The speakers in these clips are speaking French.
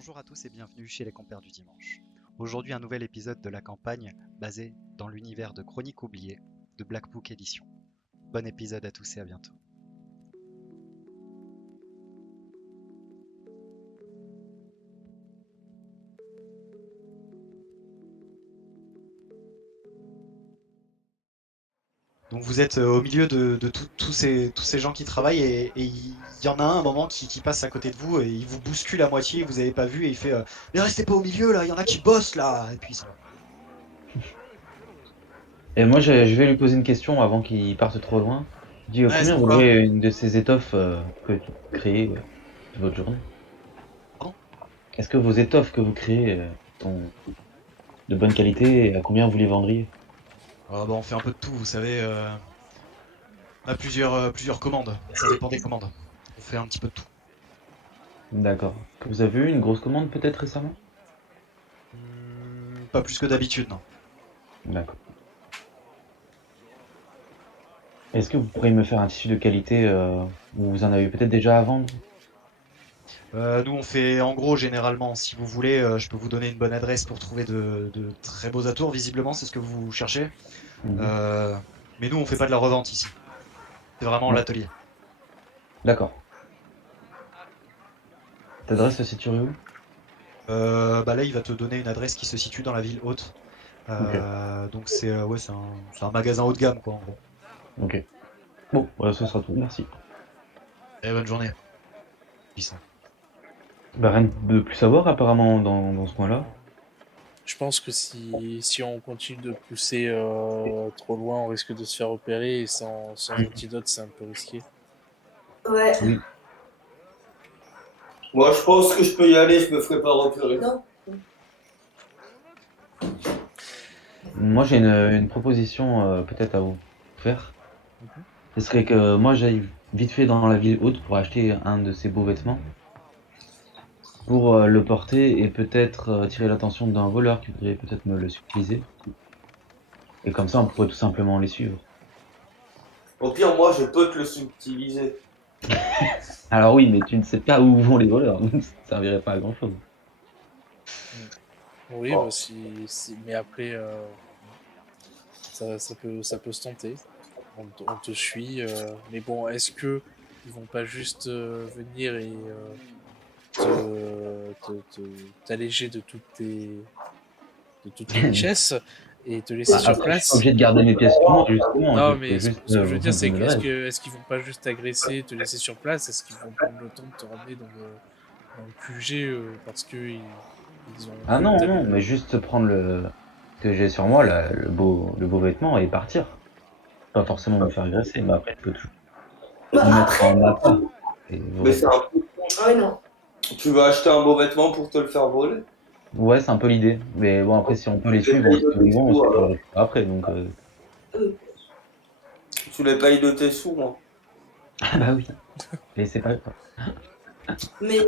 Bonjour à tous et bienvenue chez les Compères du Dimanche. Aujourd'hui un nouvel épisode de la campagne basé dans l'univers de Chroniques oubliées de Black Book Edition. Bon épisode à tous et à bientôt. Donc vous êtes au milieu de tous ces gens qui travaillent et il y en a un moment qui passe à côté de vous et il vous bouscule à moitié, vous avez pas vu et il fait mais restez pas au milieu là, il y en a qui bossent là et puis ça va. Et moi, je vais lui poser une question avant qu'il parte trop loin. Je dis, Ouais, combien c'est quoi? vaudrait une de ces étoffes que tu créez de votre journée? Pardon. Est-ce que vos étoffes que vous créez sont de bonne qualité et à combien vous les vendriez? Ah bah, on fait un peu de tout, vous savez, on a plusieurs commandes, ça dépend des commandes. On fait un petit peu de tout. D'accord. Vous avez eu une grosse commande peut-être récemment? Pas plus que d'habitude, non. D'accord. Est-ce que vous pourriez me faire un tissu de qualité où vous en avez peut-être déjà à vendre? Nous, on fait en gros, généralement, si vous voulez, je peux vous donner une bonne adresse pour trouver de très beaux atours, visiblement, c'est ce que vous cherchez. Mhm. Euh, mais nous, on fait pas de la revente ici. C'est vraiment Ouais. l'atelier. D'accord. Cette adresse se situe où? Bah là, il va te donner une adresse qui se situe dans la ville haute. Ok. Donc ouais, c'est un magasin haut de gamme, quoi, en gros. Ok. Bon, ouais, ce sera tout. Merci. Et bonne journée. Puissant. Bah, rien de plus à voir apparemment dans ce coin-là. Je pense que si on continue de pousser trop loin, on risque de se faire opérer et sans antidote, c'est un peu risqué. Ouais. Oui. Moi, je pense que je peux y aller, je me ferai pas repérer. Non. Moi, j'ai une proposition peut-être à vous faire. Mhm. Ce serait que moi, j'aille vite fait dans la ville haute pour acheter un de ces beaux vêtements, pour le porter et peut-être attirer l'attention d'un voleur qui voudrait peut-être me le subtiliser. Et comme ça, on pourrait tout simplement les suivre. Au pire, moi, je peux te le subtiliser. Alors oui, mais tu ne sais pas où vont les voleurs, donc ça ne servirait pas à grand-chose. Oui, Oh. bah mais après, ça peut se tenter. On te suit, mais bon, est-ce que ils vont pas juste venir et t'alléger de toutes tes richesses et te laisser Bah, sur après, je suis pas place? obligé de garder mes pièces sur moi, justement. Je Non, peux mais ce juste ce que je veux dire, vous c'est donner que le reste. est-ce qu'ils vont pas juste t'agresser, te laisser sur place? Est-ce qu'ils vont prendre le temps de te ramener dans le QG parce que ils ont Ah vu que non, t'avais non, mais juste prendre le que j'ai sur moi, là, le beau vêtement et partir. Pas forcément me faire agresser, mais après, je peux toujours Bah, vous mettre après, en appât et vous Mais c'est récupérer. un peu... ouais, non. Tu veux acheter un beau vêtement pour te le faire voler? Ouais, c'est un peu l'idée. Mais bon, après, si on peut les Tu les suivre, on payes sait de où ils tes vont, on sous, sait pas alors. les récupérer après. Donc, Euh, Tu les payes de tes sous, moi. ah bah oui. Et c'est pas. mais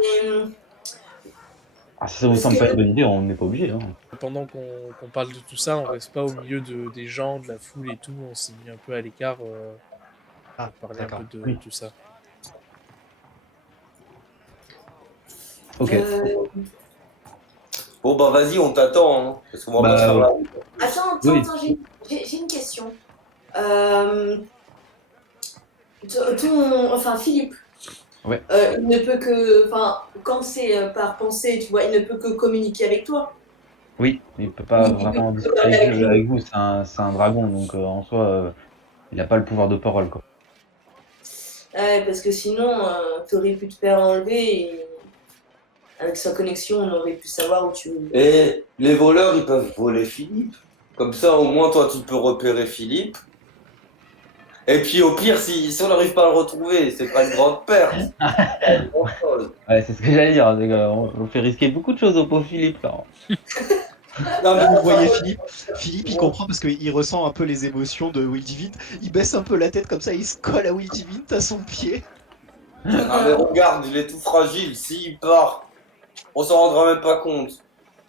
Ah, si ça vous parce semble pas une que bonne idée, on n'est pas obligé. Hein. pendant qu'on parle de tout ça, on reste pas au milieu des gens, de la foule et tout. On s'est mis un peu à l'écart Ah, pour parler un peu d'accord. de Oui. tout ça. Ok. euh, Bon, bah, vas-y, on t'attend, hein, parce qu'on va pas se Bah faire la... attends, oui. j'ai une question. Euh, enfin Philippe, Ouais. il ne peut que, enfin, quand c'est par pensée, tu vois, il ne peut que communiquer avec toi. Oui. Il peut pas Il peut vraiment que discuter parler avec nous. avec vous. C'est un dragon, donc en soi, il n'a pas le pouvoir de parole, quoi. Ouais, parce que sinon, t'aurais pu te faire enlever et avec sa connexion, on aurait pu savoir où tu. Et les voleurs, ils peuvent voler Philippe. Comme ça, au moins, toi, tu peux repérer Philippe. Et puis, au pire, si on n'arrive pas à le retrouver, c'est pas une grande perte. Ouais, c'est ce que j'allais dire. On fait risquer beaucoup de choses au pauvre Philippe, là. Non, mais Vous enfin, voyez Philippe, il comprend parce qu'il ressent un peu les émotions de Will Divine. Il baisse un peu la tête comme ça, il se colle à Will Divine à son pied. non, mais regarde, il est tout fragile. S'il part, on s'en rendra même pas compte.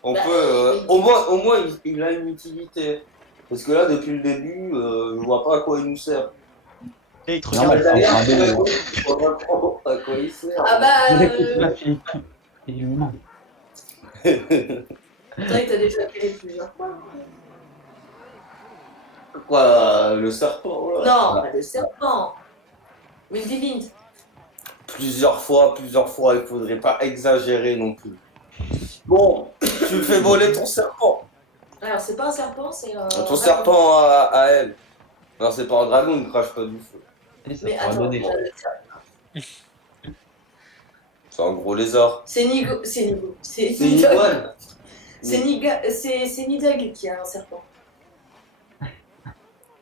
On Bah, peut, au moins il a une utilité. Parce que là, depuis le début, je vois pas à quoi il nous sert. Et il te C'est regarde, normal, il c'est un fait dragon. Je vois pas trop à quoi il sert. ah bah, Ne l'écoute pas, Philippe. Il lui ment. Toi, il t'a déjà appelé plusieurs fois. Quoi, le serpent là? Non, pas le serpent. Windy Wind. Plusieurs fois, il faudrait pas exagérer non plus. Bon, tu me fais voler ton serpent. Alors, c'est pas un serpent, c'est un. Ton serpent à elle. Non, c'est pas un dragon, il crache pas du feu. Et ça Mais sera attends, donné. C'est un gros lézard. c'est Nigo. C'est Nigo. C'est C'est Nidog. Iguane. C'est Nidog qui a un serpent.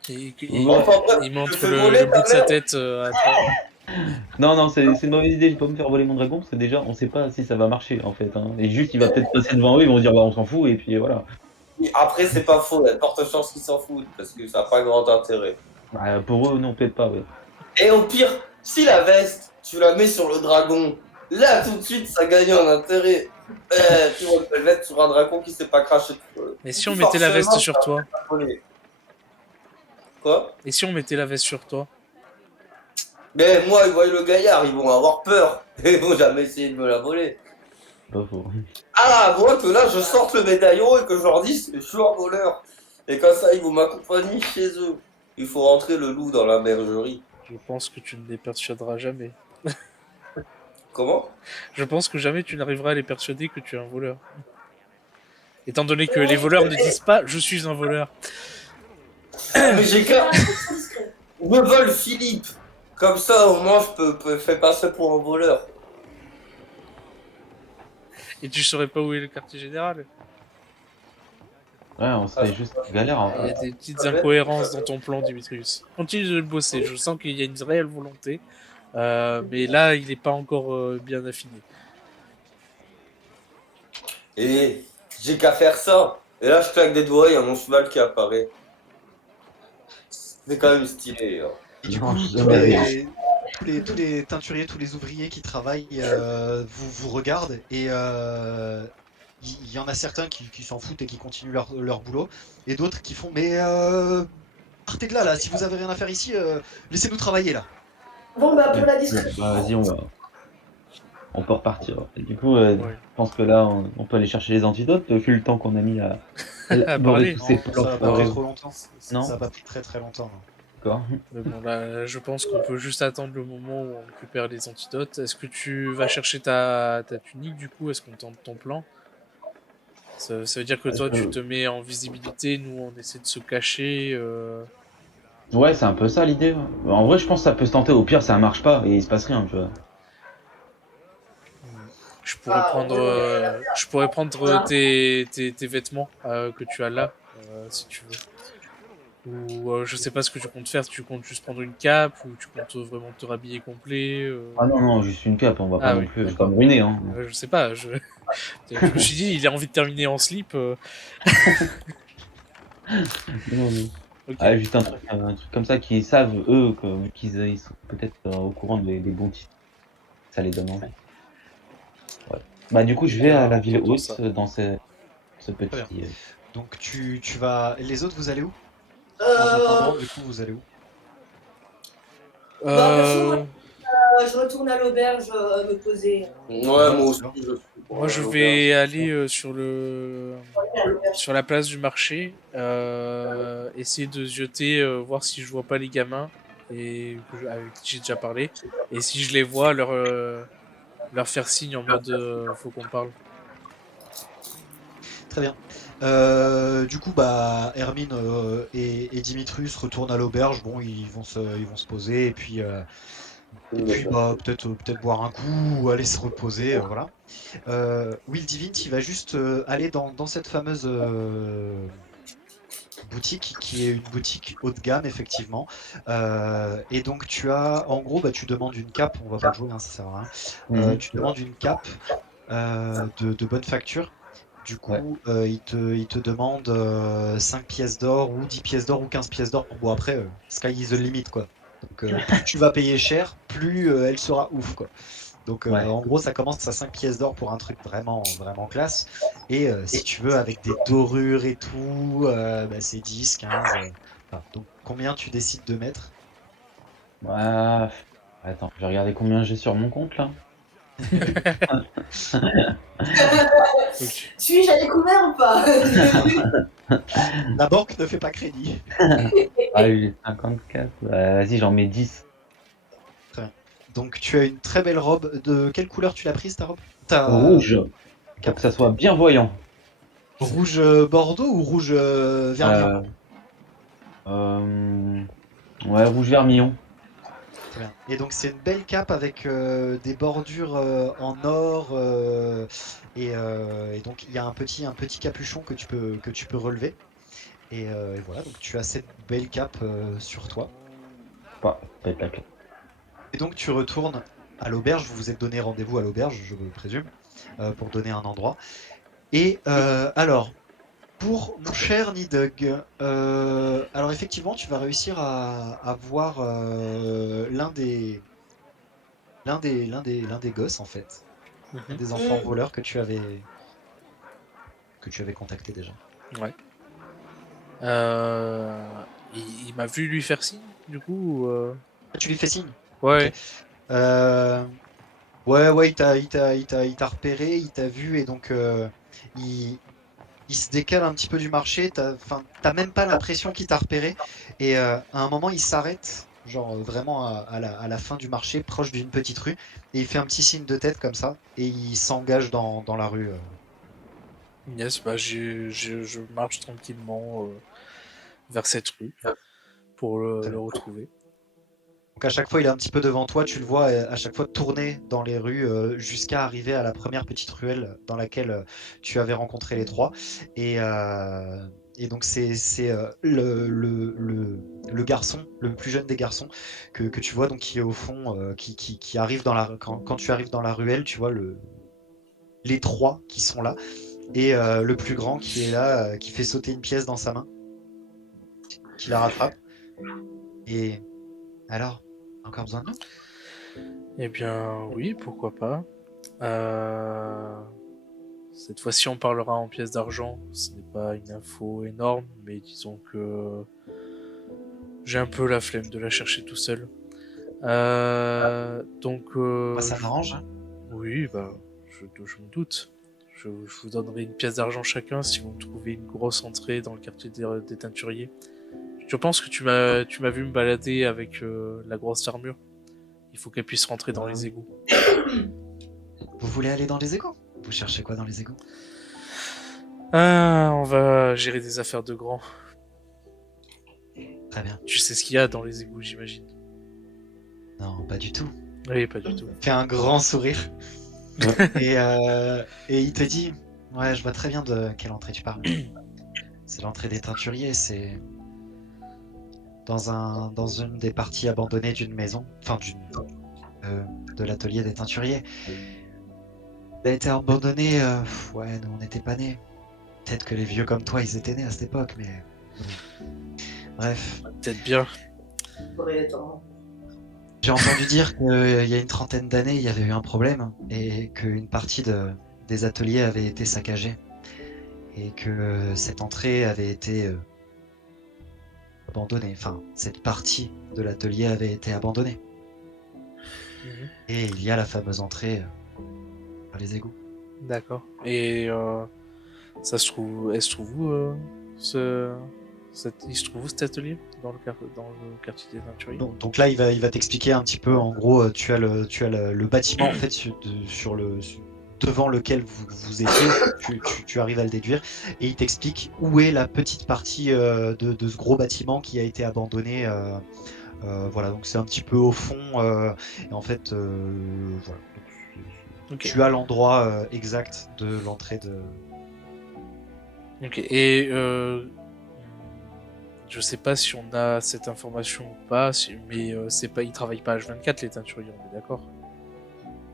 Enfin bref, Il tu montre fais le voler bout ta de sa mère. tête à toi. Non, c'est une mauvaise idée, je vais pas me faire voler mon dragon, parce que déjà, on sait pas si ça va marcher, en fait. Hein. Et juste, il va peut-être passer devant eux, ils vont se dire, bah, on s'en fout, et puis voilà. Après, c'est pas faux, il y a de fortes chances qu'ils s'en foutent, parce que ça n'a pas grand intérêt. Bah, pour eux, non, peut-être pas, ouais. Et au pire, si la veste, tu la mets sur le dragon, là tout de suite, ça gagne en intérêt. Tu vois une veste sur un dragon qui sait pas cracher de feu. Mais si on mettait la veste sur toi? Quoi? Et si on mettait la veste sur toi? Mais moi, ils voient le gaillard, ils vont avoir peur. Ils vont jamais essayer de me la voler. Pas faux. Ah, moi que là, je sorte le médaillon et que je leur dise, je suis un voleur. Et comme ça, ils vont m'accompagner chez eux. Il faut rentrer le loup dans la bergerie. Je pense que tu ne les persuaderas jamais. Comment? Je pense que jamais tu n'arriveras à les persuader que tu es un voleur. Étant donné que les voleurs ne disent pas « je suis un voleur Mais j'ai qu'à... Un truc très discret. Je vole Philippe. Comme ça, au moins, je peux faire passer pour un voleur. ». Et tu saurais pas où est le quartier général. Ouais, on serait juste galère, en Il y a fait. des petites incohérences dans ton plan, Dimitrius. Continue de le bosser, je sens qu'il y a une réelle volonté. Mais là, il n'est pas encore bien affiné. Et j'ai qu'à faire ça. Et là, je claque des doigts, il y a mon cheval qui apparaît. C'est quand même stylé. Hein. Et du Non, coup, je tous savais. tous les teinturiers, tous les ouvriers qui travaillent vous regardent et il y en a certains qui s'en foutent et qui continuent leur boulot et d'autres qui font mais partez de là, si vous avez rien à faire ici, laissez-nous travailler là. Bon, bah, pour la discrétion. Bah, vas-y, on peut repartir. Et du coup, Ouais. je pense que là, on peut aller chercher les antidotes, vu le temps qu'on a mis à À bourrer parler. tous ces Non, plans ça va pas foireux. pris trop longtemps. Non. Ça va pas pris très longtemps. Non. D'accord. Mais bon, là, je pense qu'on peut juste attendre le moment où on récupère les antidotes. Est-ce que tu vas chercher ta tunique, du coup? Est-ce qu'on tente ton plan? Ça veut dire que toi, tu te mets en visibilité, nous, on essaie de se cacher. Ouais, c'est un peu ça l'idée. Ouais. En vrai, je pense que ça peut se tenter. Au pire, ça marche pas et il se passe rien, tu vois. Je pourrais prendre tes vêtements que tu as là, si tu veux. Ou je sais pas ce que tu comptes faire, si tu comptes juste prendre une cape ou tu comptes vraiment te rhabiller complet. Ah non, juste une cape, on va pas Ah non oui, plus, je vais d'accord. pas me ruiner, hein. Je sais pas, je me suis dit, il a envie de terminer en slip. Non. Ok. Ah, juste un truc comme ça qu'ils savent, eux, vu qu'ils ils sont peut-être au courant des bons titres. Ça les donne envie. Ouais. Bah, du coup, je vais à la ville T'entends haute ça. dans ce petit. Donc tu vas. Les autres, vous allez où? Euh, Non, du coup, vous allez où? je retourne à l'auberge me poser. Ouais, moi aussi. Moi, je vais aller sur la place du marché, essayer de zioter, voir si je vois pas les gamins avec qui j'ai déjà parlé, et si je les vois, leur faire signe en mode faut qu'on parle. Très bien. Du coup, bah, Hermine et Dimitrius retournent à l'auberge. Bon, ils vont se poser et puis bah, peut-être boire un coup ou aller se reposer. Voilà. Will Divine, il va juste aller dans cette fameuse boutique qui est une boutique haut de gamme, effectivement. Et donc, tu as, en gros, bah, tu demandes une cape. On va pas le jouer, hein, ça sert à rien. Tu demandes une cape de bonne facture. Du coup, il te demande 5 pièces d'or ou 10 pièces d'or ou 15 pièces d'or. Bon, après, sky is the limit, quoi. Donc, plus tu vas payer cher, plus elle sera ouf, quoi. Donc, en gros, ça commence à 5 pièces d'or pour un truc vraiment classe. Et si tu veux, avec des dorures et tout, bah, c'est 10, 15. Voilà. Donc, combien tu décides de mettre? Ouais. Attends, je vais regarder combien j'ai sur mon compte là. Ok. Suis-je à découvert ou pas? La banque ne fait pas crédit. Ah, j'ai 54. Vas-y, j'en mets 10. Donc tu as une très belle robe. De quelle couleur tu l'as prise ta robe? Ta Rouge, pour que ça soit bien voyant. rouge bordeaux ou rouge vermillon? Euh, euh, Ouais, rouge vermillon. Très bien. Et donc c'est une belle cape avec des bordures en or et donc il y a un petit capuchon que tu peux relever. Et voilà, donc tu as cette belle cape sur toi. Pas être la claque. Et donc tu retournes à l'auberge. Vous vous êtes donné rendez-vous à l'auberge, je présume, pour donner un endroit. Et alors, pour mon cher Nidhogg, alors effectivement, tu vas réussir à voir l'un des gosses en fait, un Mhm. des enfants voleurs que tu avais contacté déjà. Ouais. Il m'a vu lui faire signe, du coup. Ah, tu lui fais signe? Ok. Ouais. Euh, ouais, il t'a repéré, il t'a vu et donc il, il se décale un petit peu du marché. Enfin, t'as même pas l'impression qu'il t'a repéré. Et à un moment, il s'arrête, genre vraiment à la fin du marché, proche d'une petite rue, et il fait un petit signe de tête comme ça, et il s'engage dans la rue. Yes, bah je marche tranquillement vers cette rue pour Très le bien. retrouver. Donc à chaque fois, il est un petit peu devant toi, tu le vois à chaque fois tourner dans les rues jusqu'à arriver à la première petite ruelle dans laquelle tu avais rencontré les trois. Et, euh, et donc c'est le garçon, le plus jeune des garçons que tu vois, donc qui est au fond, qui arrive quand tu arrives dans la ruelle, tu vois les trois qui sont là, et le plus grand qui est là, qui fait sauter une pièce dans sa main, qui la rattrape. Et alors, encore besoin de nous? Eh bien, oui, pourquoi pas. Euh, Cette fois-ci, on parlera en pièces d'argent. Ce n'est pas une info énorme, mais disons que j'ai un peu la flemme de la chercher tout seul. Donc, Moi, ça m'arrange, hein. oui, bah, je me doute. Je vous donnerai une pièce d'argent chacun si vous me trouvez une grosse entrée dans le quartier des teinturiers. Je pense que tu m'as vu me balader avec la grosse armure. Il faut qu'elle puisse rentrer dans les égouts. Vous voulez aller dans les égouts? Vous cherchez quoi dans les égouts? Ah, on va gérer des affaires de grands. Très bien. Tu sais ce qu'il y a dans les égouts, j'imagine. Non, pas du tout. Oui, pas du tout. Fait un grand sourire et il te dit, ouais, je vois très bien de quelle entrée tu parles. C'est l'entrée des teinturiers, c'est dans une des parties abandonnées d'une maison, enfin de l'atelier des teinturiers. Il a été abandonné, ouais, nous on n'était pas nés. Peut-être que les vieux comme toi, ils étaient nés à cette époque, mais bref. Peut-être bien. Faudrait attendre. J'ai entendu dire qu'il y a une trentaine d'années, il y avait eu un problème et qu'une partie des ateliers avait été saccagée et que cette entrée avait été abandonnée. Enfin, cette partie de l'atelier avait été abandonnée. Mhm. Et il y a la fameuse entrée par les égouts. D'accord. Et ça se trouve, elle se trouve où ce, il se trouve où cet atelier dans le quartier des teinturiers? Donc là, il va t'expliquer un petit peu. En gros, tu as le bâtiment en fait devant lequel vous étiez. Tu arrives à le déduire et il t'explique où est la petite partie de ce gros bâtiment qui a été abandonné. Voilà, donc c'est un petit peu au fond. Et en fait, voilà. Ok. Tu as l'endroit exact de l'entrée de. Ok. Et je sais pas si on a cette information ou pas, mais c'est pas, ils travaillent pas H24 les teinturiers, on est d'accord?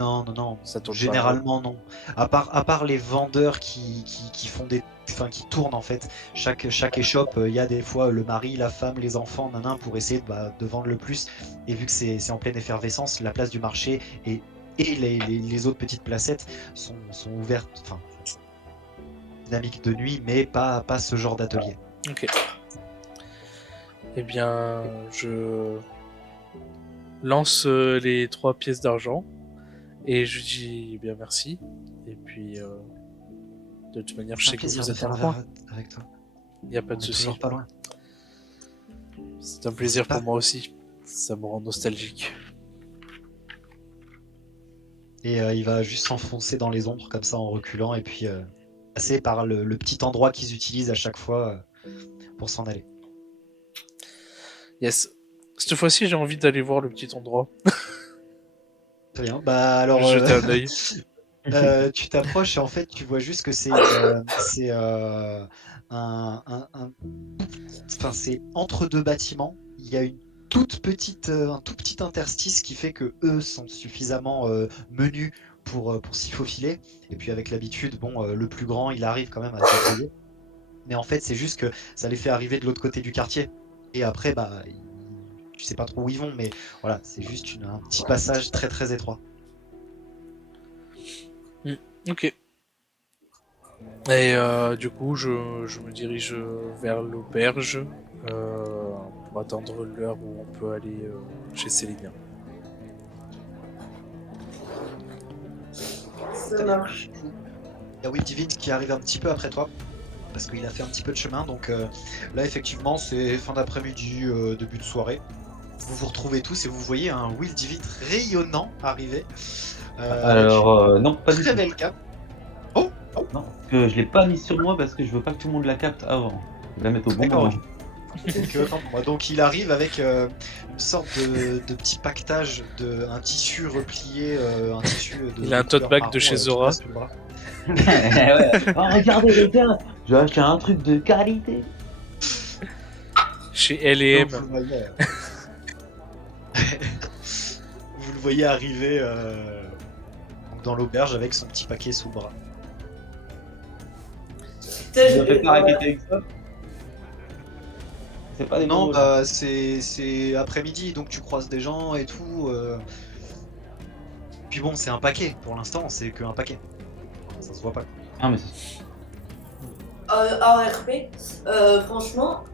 Non, non, non. Ça tourne pas. Généralement, non. À part les vendeurs qui font enfin, qui tournent en fait. Chaque échoppe, il y a des fois le mari, la femme, les enfants, nanan, pour essayer de vendre le plus. Et vu que c'est en pleine effervescence, la place du marché et les autres petites placettes sont ouvertes, enfin, dynamique de nuit, mais pas ce genre d'atelier. Ok. Eh bien, je lance les 3 pièces d'argent et je dis eh bien merci. Et puis De toute manière, je C'est sais un que plaisir vous de êtes faire dans un le coin. verre avec toi. Il n'y a On pas de est souci. toujours pas loin. C'est un plaisir N'hésite pas. pour moi aussi. Ça me rend nostalgique. Et il va juste s'enfoncer dans les ombres comme ça en reculant et puis passer par le petit endroit qu'ils utilisent à chaque fois pour s'en aller. Yes. Cette fois-ci, j'ai envie d'aller voir le petit endroit. Très bien. Bah alors, Jeter un œil. tu t'approches et en fait tu vois juste que c'est enfin c'est entre deux bâtiments. Il y a une toute petite, un tout petit interstice qui fait que eux sont suffisamment menus pour s'y faufiler. Et puis avec l'habitude, bon, le plus grand, il arrive quand même à se débrouiller. Mais en fait, c'est juste que ça les fait arriver de l'autre côté du quartier. Et après, bah, tu sais pas trop où ils vont, mais voilà, c'est juste un petit passage très très étroit. Ok. Et du coup, je me dirige vers l'auberge pour attendre l'heure où on peut aller chez Céline. Ça marche. Il y a Will Divine qui arrive un petit peu après toi, parce qu'il a fait un petit peu de chemin. Donc là, effectivement, c'est fin d'après-midi, début de soirée. Vous vous retrouvez tous et vous voyez un Will Divine rayonnant arriver. Alors, non, pas du Très tout. belle cape. Oh, Non, parce que je l'ai pas mis sur moi parce que je veux pas que tout le monde la capte avant. Je vais la mettre au bon D'accord, moment. donc il arrive avec une sorte de petit pactage, un tissu replié, un tissu de. Il a un de tote couleur bag marron, de chez qui Zora. passe sous le bras. Ouais. Oh, regardez les gars, je vais acheter un truc de qualité. Chez L&M. Donc, vous le voyez arriver donc dans l'auberge avec son petit paquet sous le bras. Putain, Je fais pas raqueter avec ça. C'est pas des Non, bons bah c'est après-midi, donc tu croises des gens et tout. Puis bon, c'est un paquet. Pour l'instant, c'est qu'un paquet. Ça se voit pas. Ah, mais c'est... En RP, franchement,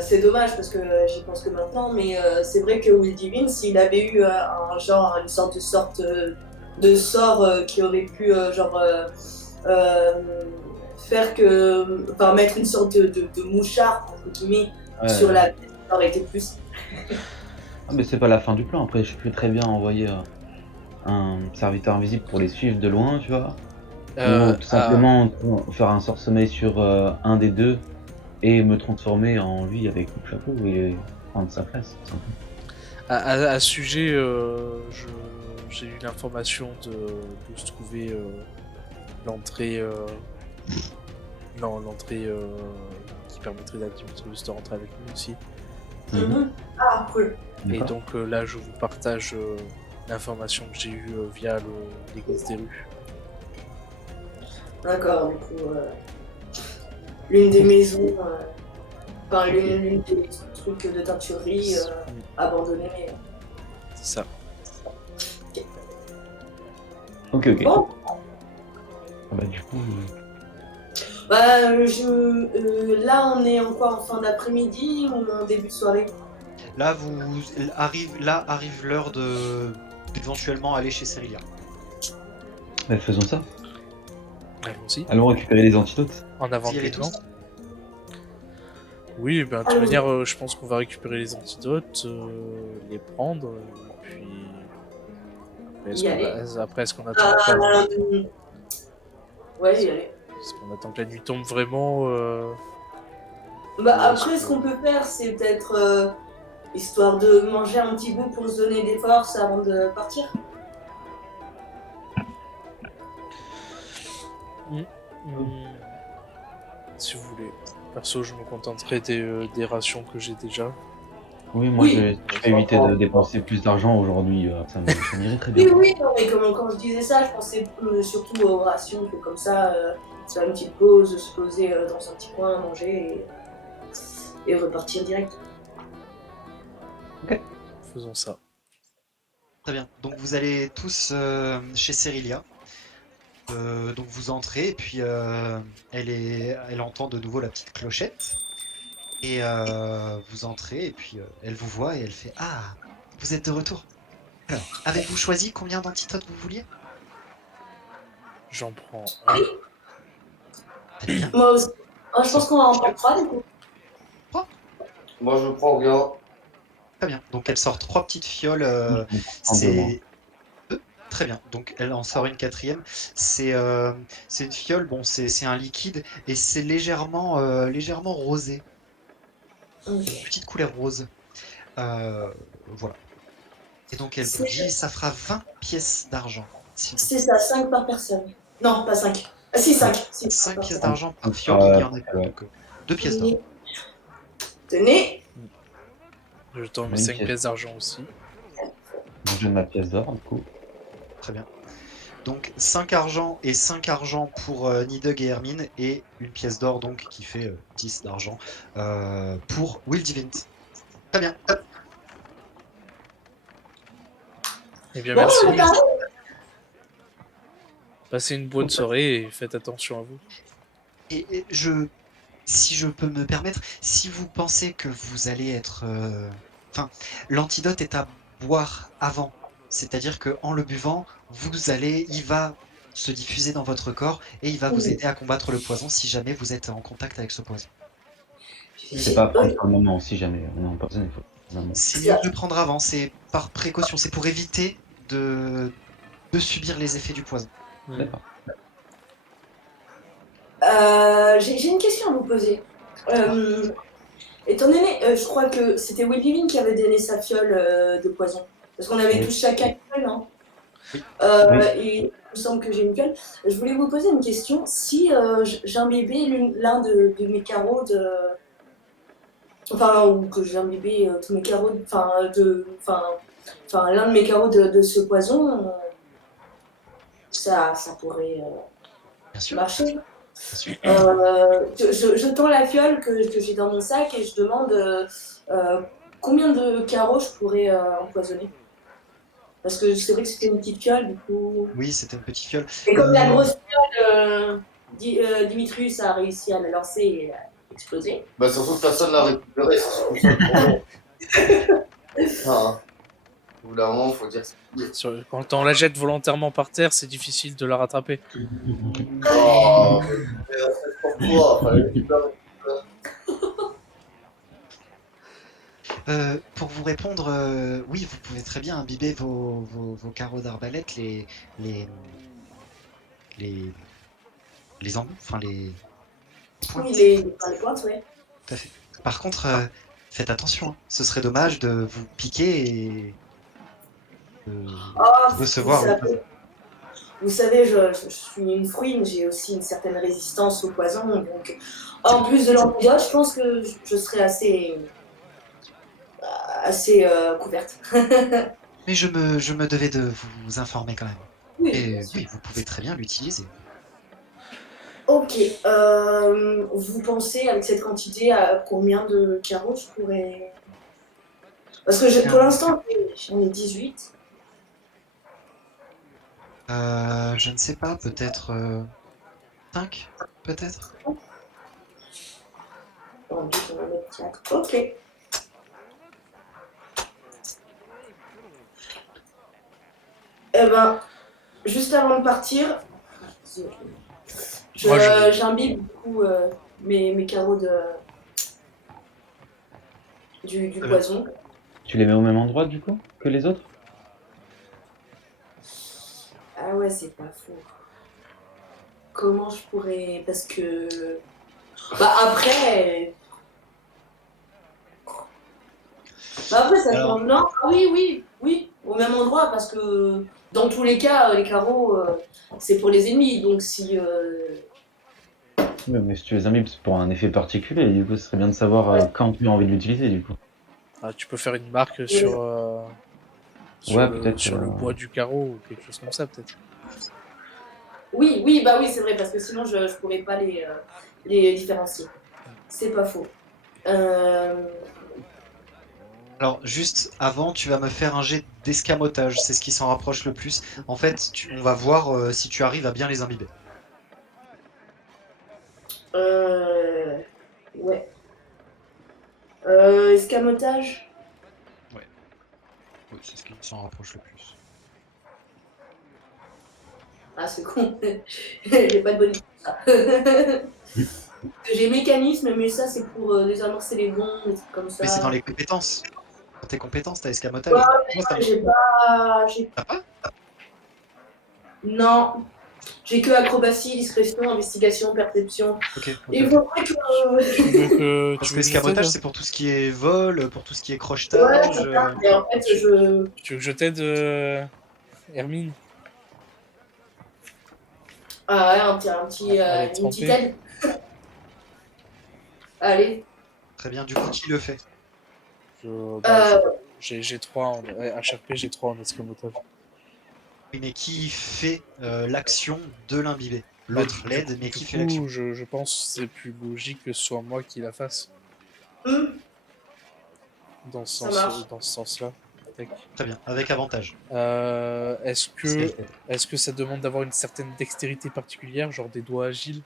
c'est dommage parce que j'y pense que maintenant, mais c'est vrai que Will Divine, s'il avait eu une sorte de sort qui aurait pu faire que, enfin, mettre une sorte de mouchard entre guillemets Ouais. sur la tête, ça aurait été plus. Ah, mais c'est pas la fin du plan. Après, je peux très bien envoyer un serviteur invisible pour les suivre de loin, tu vois. Ou tout simplement faire un sort sommeil sur un des deux et me transformer en lui avec le chapeau et prendre sa place. tout simplement. À ce sujet, j'ai eu l'information de se trouver l'entrée l'entrée qui permettrait d'Activitus de rentrer avec nous aussi. Mhm. Ah, cool. Et D'accord. donc là, je vous partage l'information que j'ai eue via l'église des rues. D'accord, du coup, l'une des maisons, enfin, l'une des trucs de teinturerie abandonnés. C'est ça. Ok. Bon, Ah bah, du coup. bah, là, on est encore en fin d'après-midi ou en début de soirée? Là, arrive l'heure d'éventuellement aller chez Cerilia. Bah, faisons ça. Allons-y. Allons récupérer les antidotes. En avant Vous y allez pleinement. tous. Oui, ben, de toute manière, je pense qu'on va récupérer les antidotes, les prendre, et puis... Après, est-ce qu'on attend que Ouais, y aller. est-ce qu'on attend que la nuit tombe vraiment Bah, après, ce qu'on peut faire, c'est peut-être histoire de manger un petit bout pour se donner des forces avant de partir. Si vous voulez. Perso, je me contenterai des rations que j'ai déjà. Oui, moi Oui. je vais éviter de dépenser plus d'argent aujourd'hui. Ça m'irait très bien. Oui, oui, non, mais quand je disais ça, je pensais surtout aux rations, que comme ça, se faire une petite pause, se poser dans un petit coin, manger et repartir direct. Faisons ça. Très bien. Donc vous allez tous chez Cerilia. Donc vous entrez et puis elle entend de nouveau la petite clochette. Et vous entrez et puis elle vous voit et elle fait Ah, vous êtes de retour. Alors, avez-vous choisi combien d'antidotes vous vouliez? J'en prends un. Moi aussi. Je pense qu'on va en prendre 3 du coup. Moi, je prends rien. Très bien. Donc elle sort 3 petites fioles. Je me prends deux, moi. C'est très bien. Donc elle en sort une quatrième. C'est une fiole. Bon, c'est un liquide et c'est légèrement rosé. Ok. Petite couleur rose. Voilà. Et donc elle vous dit, ça fera 20 pièces d'argent. C'est ça, 5 par personne. Non, pas 5. Ah si, 5. 5 pièces Ah, d'argent par donc, fiole, il y en a plus. ouais. Donc 2 pièces d'or. Tenez. Je t'en mets Une 5 pièce. pièces d'argent aussi. Je donne ma pièce d'or, du coup. Très bien. Donc 5 argent et 5 argent pour Nidhugg et Hermine et une pièce d'or donc qui fait 10 d'argent pour Will Divint. Très bien. Eh bien, Bon, merci. on parle. Passez une bonne soirée et faites attention à vous. Et si je peux me permettre, si vous pensez que vous allez être... Enfin, l'antidote est à boire avant. C'est-à-dire qu'en le buvant, il va se diffuser dans votre corps et il va vous aider à combattre le poison si jamais vous êtes en contact avec ce poison. C'est pas à prendre pour le moment, si jamais on est empoisonné. C'est mieux de le prendre avant, c'est par précaution, c'est pour éviter de subir les effets du poison. D'accord. J'ai une question à vous poser. Étant donné, je crois que c'était Will Living qui avait donné sa fiole de poison. Parce qu'on avait Oui. tous chacun une fiole, non? Oui. Et il me semble que j'ai une fiole. Je voulais vous poser une question. Si j'imbibais l'un de mes carreaux de... Enfin, ou que j'imbibais tous mes carreaux... Enfin, l'un de mes carreaux de ce poison, ça pourrait Bien sûr. marcher. Bien sûr. Je tends la fiole que j'ai dans mon sac et je demande combien de carreaux je pourrais empoisonner. Parce que c'est vrai que c'était une petite fiole, du coup. Oui, c'était une petite fiole. Et comme la grosse fiole, Dimitrius a réussi à la lancer et à exploser. Bah, surtout que personne l'a récupéré, c'est surtout ça le problème. Enfin, au bout d'un moment, faut dire ça. Quand on la jette volontairement par terre, c'est difficile de la rattraper. Oh, mais c'est pour toi, fallait le récupérer. Pour vous répondre, oui, vous pouvez très bien imbiber vos carreaux d'arbalète, les embouts, enfin les pointes. Oui, les pointes, ouais. Tout à fait. Par contre, faites attention, hein. Ce serait dommage de vous piquer et de recevoir le poison. Vous savez, je suis une fouine, j'ai aussi une certaine résistance au poison, donc en plus de l'antidote, je pense que je serais assez couverte. Mais je me devais de vous informer quand même. Oui, Et bien sûr. oui, vous pouvez très bien l'utiliser. Ok, vous pensez avec cette quantité à combien de carreaux je pourrais... Parce que pour l'instant, j'en ai 18. Je ne sais pas, peut-être 5, peut-être. En plus, on va mettre 4. Ok. Eh ben, juste avant de partir, j'imbibe du coup mes carreaux du poison. Tu les mets au même endroit, du coup, que les autres? Ah ouais, c'est pas faux. Comment je pourrais... Parce que... Bah après... ça Alors- change. Non, ah oui, au même endroit, parce que dans tous les cas, les carreaux, c'est pour les ennemis. Donc si... Mais si tu les imbibes, c'est pour un effet particulier. Du coup, ce serait bien de savoir quand tu as envie de l'utiliser, du coup. Ah, tu peux faire une marque sur, Ouais, peut-être, sur le bois du carreau ou quelque chose comme ça, peut-être. Oui, bah oui, c'est vrai, parce que sinon je pourrais pas les différencier. C'est pas faux. Alors, juste avant, tu vas me faire un jet d'escamotage, c'est ce qui s'en rapproche le plus. En fait, on va voir si tu arrives à bien les imbiber. Ouais. Escamotage. Oui, c'est ce qui s'en rapproche le plus. Ah, c'est con. J'ai pas de bonus pour ça. J'ai mécanisme, mais ça, c'est pour désamorcer les bombes, des trucs comme ça. Mais c'est dans les compétences. Dans tes compétences, t'as escamotage. Ouais, Moi, ça me- j'ai pas. T'as pas Non. J'ai que acrobatie, discrétion, investigation, perception. Ok. Et ok. vous que. Tu veux que Parce tu que veux que je escamotage, t'aide c'est pour tout ce qui est vol, pour tout ce qui est Ouais, crochetage. c'est ça. Et en fait, je. Tu veux que je t'aide, Hermine? Ah ouais, Allez, une petite trempé. aide. Allez. Très bien, du coup, qui le fait? Bah, j'ai 3 en HRP, j'ai 3 en escamotage. Oui, mais qui fait l'action de l'imbibé? Bah, L'autre l'aide, mais du qui fait coup, l'action? je pense que c'est plus logique que ce soit moi qui la fasse Hum, ça marche. dans ce sens-là. Tac. Très bien, avec avantage. Est-ce Parce qu'elle que, t'aide. est-ce que ça demande d'avoir une certaine dextérité particulière, genre des doigts agiles,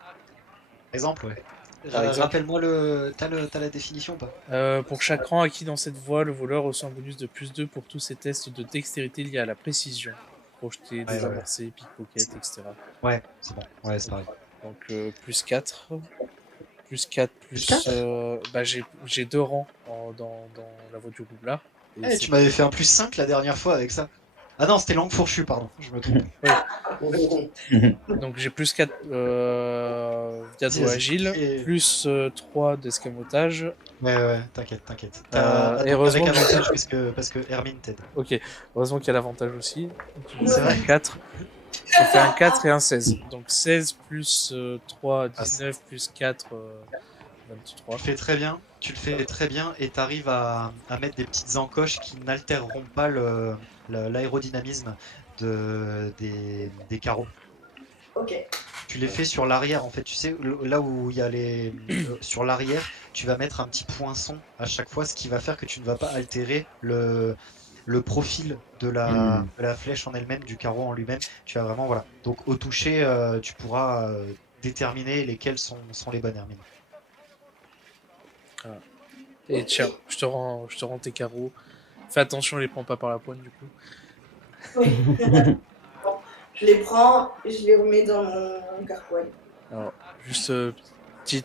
Par exemple, ouais. par exemple? Rappelle-moi le. T'as la définition ou pas? Pour chaque rang acquis dans cette voie, le voleur reçoit un bonus de +2 pour tous ses tests de dextérité liés à la précision. Projeter, Ouais, désamorcer, pickpocket, etc. Ouais, c'est bon. Ouais, c'est pareil. Donc +4. +4, Plus plus... 4? bah, j'ai 2 rangs dans la voie du roublard. Et Eh, c'est- tu m'avais fait un plus 5 la dernière fois avec ça. Ah non, c'était langue fourchue, pardon. Je me trompe. Donc j'ai +4 via Vas-y, doigt vas-y. agile, Et- plus 3 d'escamotage. Ouais, t'inquiète, t'inquiète. Et Donc heureusement avec que j'ai- avantage parce que Hermine t'aide. Ok, heureusement qu'il y a l'avantage aussi. Donc, C'est je fais vrai un 4. Je fais un 4 et un 16. Donc 16 plus 3, Ah, 19 plus 4, Tu 23. le fais très bien, tu le fais très bien et tu arrives à mettre des petites encoches qui n'altéreront pas l'aérodynamisme des carreaux. Ok. Tu les fais sur l'arrière en fait, tu sais, là où il y a les. Sur l'arrière, tu vas mettre un petit poinçon à chaque fois, ce qui va faire que tu ne vas pas altérer le profil de la flèche en elle-même, du carreau en lui-même. Tu vas vraiment, voilà. Donc au toucher, tu pourras déterminer lesquelles sont les bonnes hermines. Et tiens, je te rends tes carreaux. Fais attention, les prends pas par la poigne du coup. Oui. Je les prends et je les remets dans mon carquois. Alors, juste petit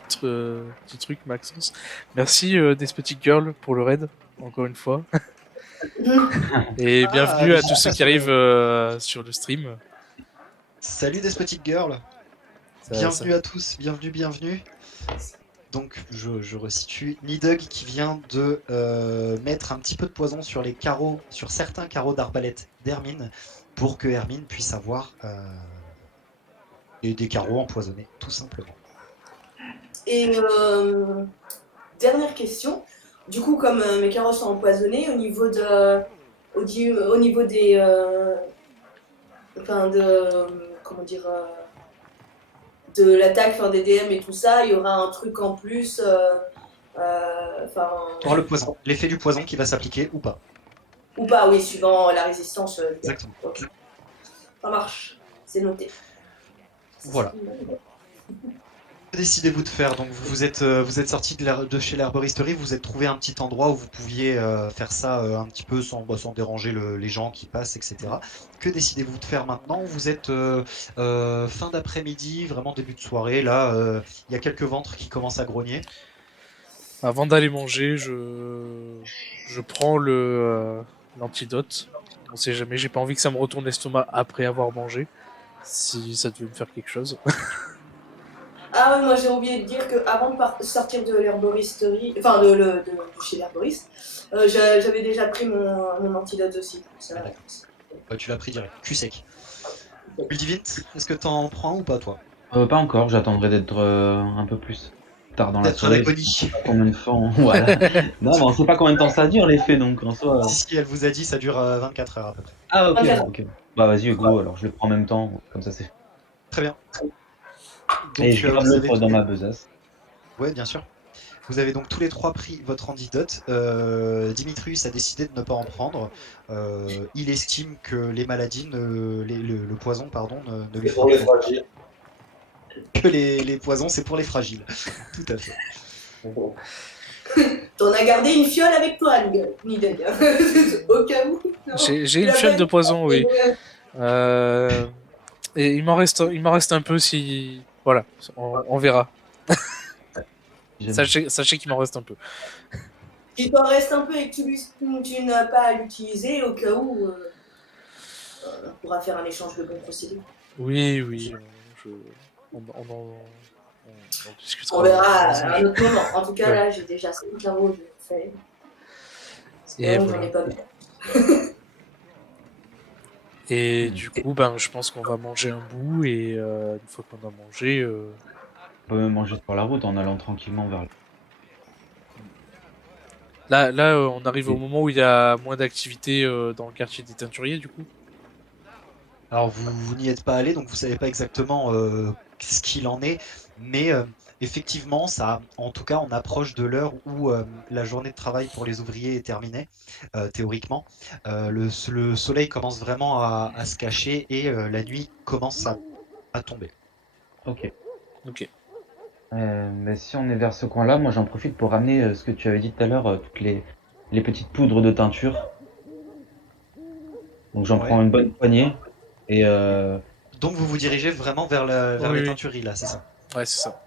truc, Maxence. Merci Despotic Girl pour le raid, encore une fois. Et bienvenue à tous ceux qui arrivent sur le stream. Salut Despotic Girl, Ça- bienvenue à tous, bienvenue. Donc je resitue Nidug qui vient de mettre un petit peu de poison sur les carreaux, sur certains carreaux d'arbalète d'Hermine, pour que Hermine puisse avoir des carreaux empoisonnés, tout simplement. Et dernière question. Du coup, comme mes carreaux sont empoisonnés, au niveau des. Enfin, comment dire. De l'attaque, enfin, des DM et tout ça, il y aura un truc en plus. Enfin. Pour le poison, l'effet du poison qui va s'appliquer ou pas. Ou pas, oui, suivant la résistance. Exactement. Ok. Ça marche. C'est noté. Voilà. Que décidez-vous de faire? Donc vous êtes sorti de chez l'herboristerie, vous vous êtes trouvé un petit endroit où vous pouviez faire ça un petit peu sans déranger les gens qui passent, etc. Que décidez-vous de faire maintenant? Vous êtes fin d'après-midi, vraiment début de soirée. Là, il y a quelques ventres qui commencent à grogner. Avant d'aller manger, je prends l'antidote. On sait jamais, j'ai pas envie que ça me retourne l'estomac après avoir mangé. Si ça devait me faire quelque chose. Ah ouais, moi j'ai oublié de dire qu'avant de sortir de l'herboristerie, enfin de chez l'herboriste, j'avais déjà pris mon antidote aussi. Ça, Ah, d'accord. Ouais, tu l'as pris direct, cul sec. Ludivine, est-ce que t'en prends ou pas toi? Pas encore, j'attendrai d'être un peu plus tard dans la D'être soirée. avec Je Bonnie. sais pas combien de temps. Voilà. Non, mais on sait pas combien de temps ça dure l'effet, donc en soi. Si, elle vous a dit, ça dure 24 heures à peu près. Ah, ok, Ok. ok. Bah, vas-y, go, alors je le prends en même temps, comme ça c'est fait. Très bien. Et je garde vous avez l'autre dans tous- ma besace. Ouais, bien sûr. Vous avez donc tous les trois pris votre antidote. Dimitrius a décidé de ne pas en prendre. Il estime que les maladies, le poison, pardon, ne lui C'est pour les fera pas. fragiles. Que les poisons, c'est pour les fragiles. Tout à fait. T'en as gardé une fiole avec toi, Nideg. Au cas où. Non. J'ai une fiole de poison, oui. Et il m'en reste un peu Voilà, on verra. Jamais. Sachez qu'il m'en reste un peu. Tu t'en restes un peu et que tu n'as pas à l'utiliser au cas où on pourra faire un échange de bons procédés. Oui, on discutera. On verra à un autre moment. En tout cas, Ouais. là, j'ai déjà 5 carreaux de fait. Et Sinon, j'en voilà. ai pas besoin. Et du coup, je pense qu'on va manger un bout et une fois qu'on a mangé, On peut même manger sur la route en allant tranquillement vers. là, on arrive au Oui. moment où il y a moins d'activité dans le quartier des teinturiers, du coup. Alors vous n'y êtes pas allé, donc vous savez pas exactement ce qu'il en est, mais effectivement, ça, en tout cas, on approche de l'heure où la journée de travail pour les ouvriers est terminée, théoriquement. Le soleil commence vraiment à se cacher et la nuit commence à tomber. Ok. Ok. Mais si on est vers ce coin-là, moi j'en profite pour ramener ce que tu avais dit tout à l'heure, toutes les petites poudres de teinture. Donc j'en Ouais. prends une bonne poignée et Donc vous vous dirigez vraiment vers Oui, les oui. teintureries là, c'est ça? Ouais, c'est ça.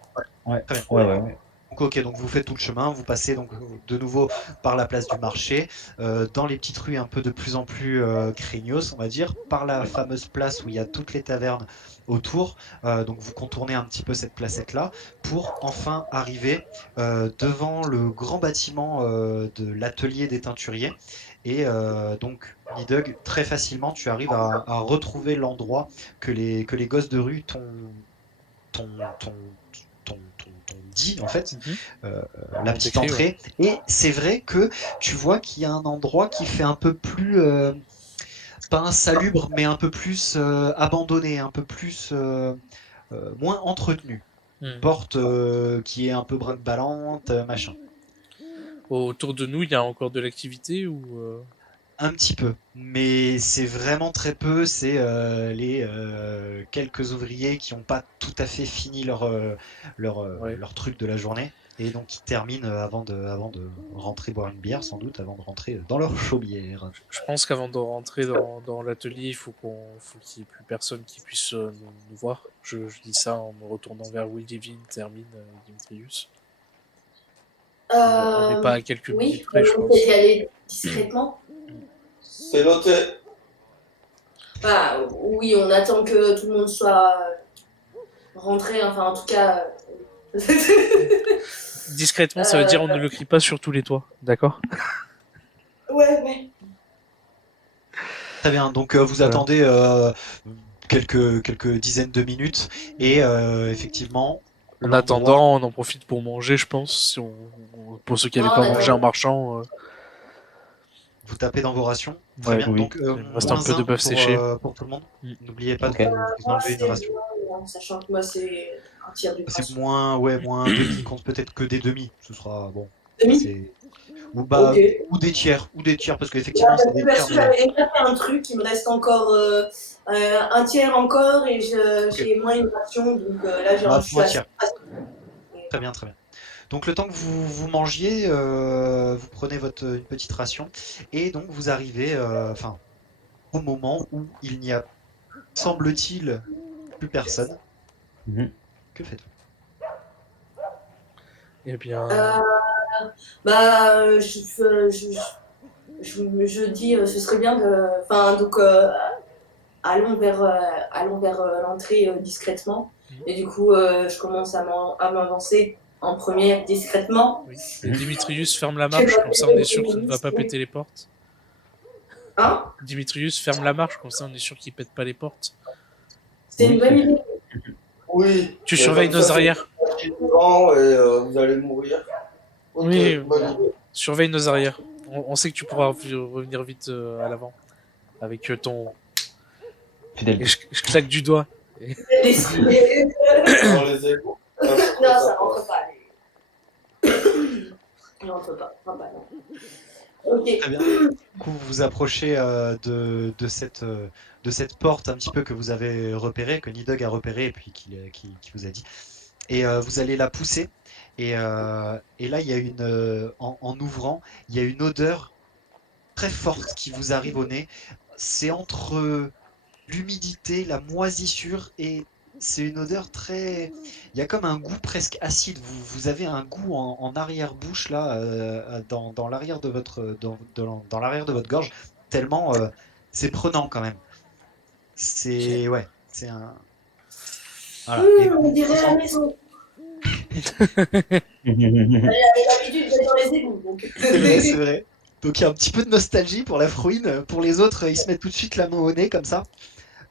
ouais, Très bien. ouais. Donc, ok, donc vous faites tout le chemin, vous passez donc de nouveau par la place du marché, dans les petites rues un peu de plus en plus craignos, on va dire, par la fameuse place où il y a toutes les tavernes autour. Donc vous contournez un petit peu cette placette-là pour enfin arriver devant le grand bâtiment de l'atelier des teinturiers. Et donc, Nidug, très facilement, tu arrives à retrouver l'endroit que les gosses de rue t'ont t'ont dit, en fait, Mhm. la On petite décrit, ouais. entrée. Et c'est vrai que tu vois qu'il y a un endroit qui fait un peu plus, pas insalubre, mais un peu plus abandonné, un peu plus moins entretenu. Une Mhm. porte qui est un peu brinque-ballante, machin. Autour de nous, il y a encore de l'activité ou Un petit peu, mais c'est vraiment très peu. C'est les quelques ouvriers qui n'ont pas tout à fait fini ouais. leur truc de la journée et donc qui terminent avant de rentrer boire une bière, sans doute, avant de rentrer dans leur chaumière. Je pense qu'avant de rentrer dans l'atelier, faut qu'il n'y ait plus personne qui puisse nous voir. Je dis ça en me retournant vers Will Devin, Termine, Dimitrius. On n'est pas à quelques minutes Oui, près, on je va peut-être pense. y aller discrètement. C'est noté. Ah, oui, on attend que tout le monde soit rentré, enfin, en tout cas. Discrètement, ça veut Euh, dire on ne le crie pas sur tous les toits, d'accord? ouais. Très bien, donc vous Voilà. attendez quelques dizaines de minutes et effectivement, En l'endroit, attendant, on en profite pour manger, je pense. Si pour ceux qui Non, n'avaient on pas mangé en attend. marchant, vous tapez dans vos rations. Très ouais, bien, Oui. donc il me reste un peu de -1 bœuf séché. pour tout le monde. Mm. N'oubliez pas de Ok. vous Moi, enlever une c'est ration. bon, sachant que moi, c'est un tiers d'une C'est ration. moins, ouais, moins un demi, il compte peut-être que des demi. Ce sera bon. Demi. C'est ou Ok. bah ou des tiers parce qu'effectivement c'est des Parce tiers, que mais j'avais déjà fait un truc, il me reste encore un tiers encore et ok, j'ai moins une ration, donc là, bah je suis trois assez. tiers. Très bien, très bien. Donc le temps que vous mangiez, vous prenez une petite ration et donc vous arrivez, enfin au moment où il n'y a, semble-t-il, plus personne. Mhm. Que faites-vous? Eh bien, Euh, bah, je dis, ce serait bien de. Enfin, donc, allons vers l'entrée discrètement. Et du coup, je commence à m'avancer en première discrètement. oui. Mhm. Dimitrius ferme la Je sais marche, pas comme ça on est si sûr qu'il ne va pas péter les portes. Hein? Dimitrius ferme la marche, comme ça on est sûr qu'il pète pas les portes. C'est Oui, une bonne idée. Oui. Tu Mais surveilles comme nos ça, c'est arrières. devant et vous allez mourir. Ok, Oui, bonne idée. surveille nos arrières. On sait que tu pourras revenir vite à l'avant. Avec ton. fidèle. Et je claque du doigt. Et- Dans les égouts. Non, ça rentre pas. Il rentre pas. Ah bah non. Ok. Très bien. Du coup, vous vous approchez de cette porte un petit peu que vous avez repérée, que Nidog a repérée et puis qui vous a dit. Et vous allez la pousser. Et là, il y a en ouvrant, il y a une odeur très forte qui vous arrive au nez. C'est entre l'humidité, la moisissure et c'est une odeur très... Il y a comme un goût presque acide. Vous avez un goût en arrière-bouche, là, dans l'arrière de votre, dans l'arrière de votre gorge, tellement c'est prenant quand même. C'est... Ouais, c'est un... Voilà. Et On vous dirait la sentez- maison. L'habitude d'être dans les égouts. Donc. C'est vrai, c'est vrai. Donc il y a un petit peu de nostalgie pour la fruine. Pour les autres, ils se mettent tout de suite la main au nez comme ça.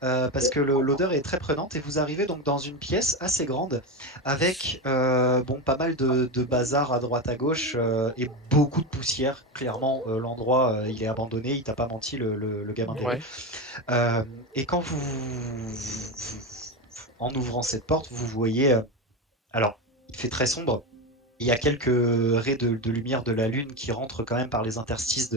Parce que l'odeur est très prenante et vous arrivez donc dans une pièce assez grande avec bon, pas mal de bazar à droite à gauche et beaucoup de poussière. Clairement, l'endroit il est abandonné, il t'a pas menti le gamin des rues. Ouais. Et quand en ouvrant cette porte, vous voyez, alors il fait très sombre, il y a quelques raies de lumière de la lune qui rentrent quand même par les interstices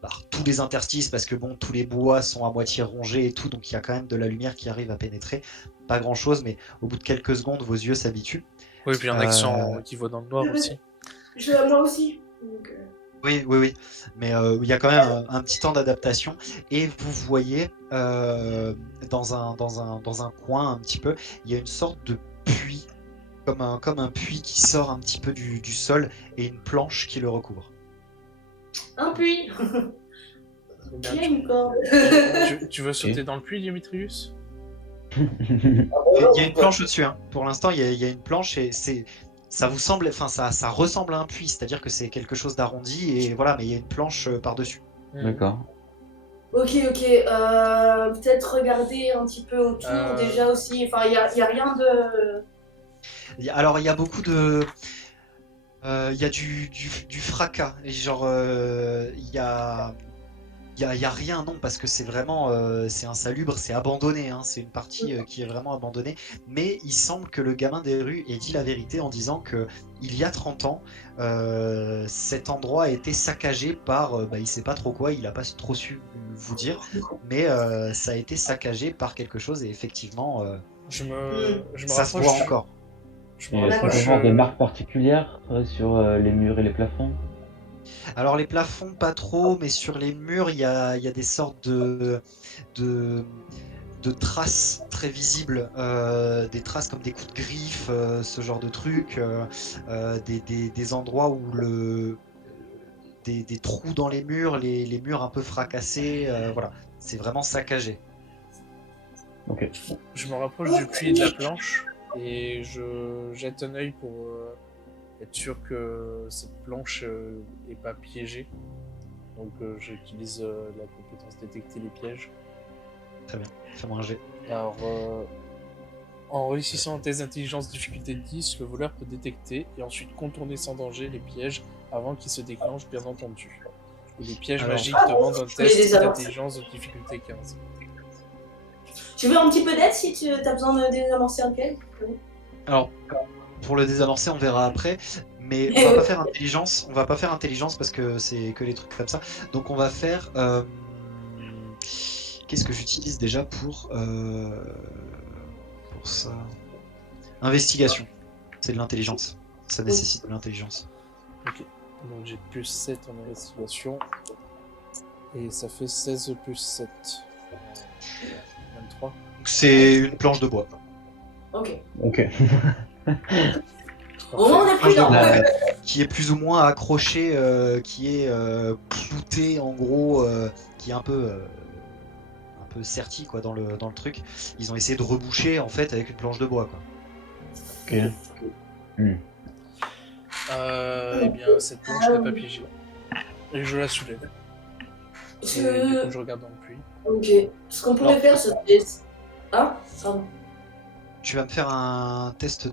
par tous les interstices, parce que bon, tous les bois sont à moitié rongés et tout, donc il y a quand même de la lumière qui arrive à pénétrer. Pas grand chose, mais au bout de quelques secondes, vos yeux s'habituent. Oui, puis un accent qui voit dans le noir aussi. Moi aussi. Donc, Oui, oui, oui. Mais il y a quand même un petit temps d'adaptation. Et vous voyez dans un coin un petit peu, il y a une sorte de puits, comme un puits qui sort un petit peu du sol et une planche qui le recouvre. un puits. Eh bien, Qui a une corde. tu veux sauter dans le puits, Dimitrius? Il y a une planche au-dessus, hein. Pour l'instant, il y a une planche et ça vous semble, enfin ça ressemble à un puits, c'est-à-dire que c'est quelque chose d'arrondi et voilà, mais il y a une planche par-dessus. D'accord. Ok. Peut-être regarder un petit peu autour déjà aussi. Enfin, il y a rien de. Alors il y a beaucoup de, il y a du fracas, et genre il y a rien, non, parce que c'est vraiment c'est insalubre, c'est abandonné, hein, c'est une partie qui est vraiment abandonnée. Mais il semble que le gamin des rues ait dit la vérité en disant que il y a 30 ans, cet endroit a été saccagé par, il sait pas trop quoi, il a pas trop su vous dire, mais ça a été saccagé par quelque chose et effectivement, Je me ça se rapproche. voit encore. Je Et me est-ce qu'on peut rapproche. voir des marques particulières sur les murs et les plafonds? Alors les plafonds pas trop, mais sur les murs il y a des sortes de, de traces très visibles, des traces comme des coups de griffe, ce genre de trucs, des endroits où des trous dans les murs, les murs un peu fracassés, voilà, c'est vraiment saccagé. Ok. Je me rapproche du puits et de la planche et je jette un œil pour être sûr que cette planche est pas piégée. Donc j'utilise la compétence détecter les pièges. Très bien, fais-moi un jet. Alors, en réussissant un test d'intelligence difficulté 10, le voleur peut détecter et ensuite contourner sans danger les pièges avant qu'ils se déclenchent, bien entendu. Et les pièges Alors- magiques demandent un test d'intelligence de difficulté 15. Tu veux un petit peu d'aide si tu as besoin de désamorcer un piège? Alors, pour le désamorcer, on verra après. Mais on va pas faire intelligence. On va pas faire intelligence parce que c'est que les trucs comme ça. Donc on va faire. Qu'est-ce que j'utilise déjà pour ça? Investigation. C'est de l'intelligence. Ça nécessite de l'intelligence. Ok. Donc j'ai plus 7 en investigation. Et ça fait 16 plus 7. 23. Donc c'est une planche de bois. Ok. Ok. Bon, on est plus dans. Qui est plus ou moins accroché, qui est clouté en gros, qui est un peu serti quoi dans le truc. Ils ont essayé de reboucher en fait avec une planche de bois quoi. Ok. Eh bien, cette planche n'est pas piégée. Et je la soulève. Et du coup, je regarde dans le puits. Ok. Ce qu'on pourrait Alors, faire, c'est. Hein? Pardon. Tu vas me faire un test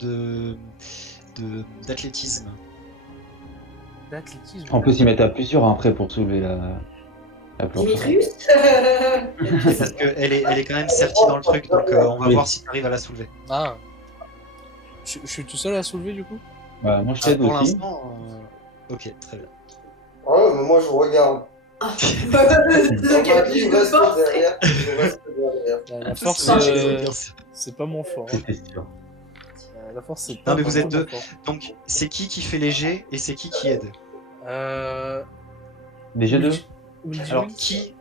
d'athlétisme. D'athlétisme. On peut s'y mettre à plusieurs après pour soulever la planche. Dimitrius? Parce qu'elle est quand même sertie dans le truc, donc on va Oui. voir si tu arrives à la soulever. Ah. Je suis tout seul à soulever du coup? Bah, moi je t'aide Pour aussi. l'instant, ok, très bien. Ouais, mais moi je regarde. Ah. On m'a dit, je reste derrière. Je reste derrière. La force, c'est pas mon fort. Hein. C'était sûr. La force, c'est pas Non mais vous êtes mon deux. fort. Donc c'est qui fait les jets et c'est qui aide? Déjà deux Oui, Alors oui. qui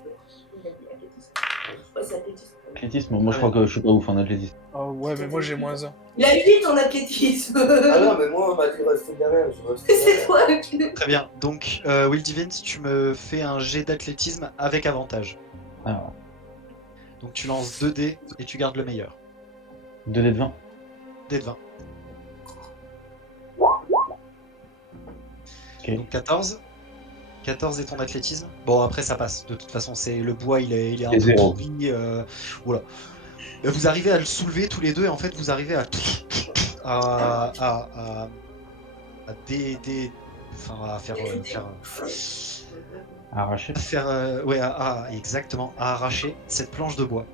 Ouais, c'est athlétisme. athlétisme. Moi je crois que je suis pas ouf en athlétisme. Oh ouais, mais moi j'ai -1. Il a 8 en athlétisme. Ah non, mais moi, on m'a dit rester derrière. Je reste C'est derrière. toi qui... Très bien. Donc, Will Divine, tu me fais un jet d'athlétisme avec avantage. Alors, Donc, tu lances 2 dés et tu gardes le meilleur. 2 dés de 20. Dés de 20. Ok. Donc 14. 14 est ton athlétisme. Bon, après, ça passe. De toute façon, c'est le bois, il est un Et peu 0. pourri. Voilà. Vous arrivez à le soulever tous les deux et en fait, vous arrivez à enfin, à Arraché. ouais, exactement, à arracher cette planche de bois.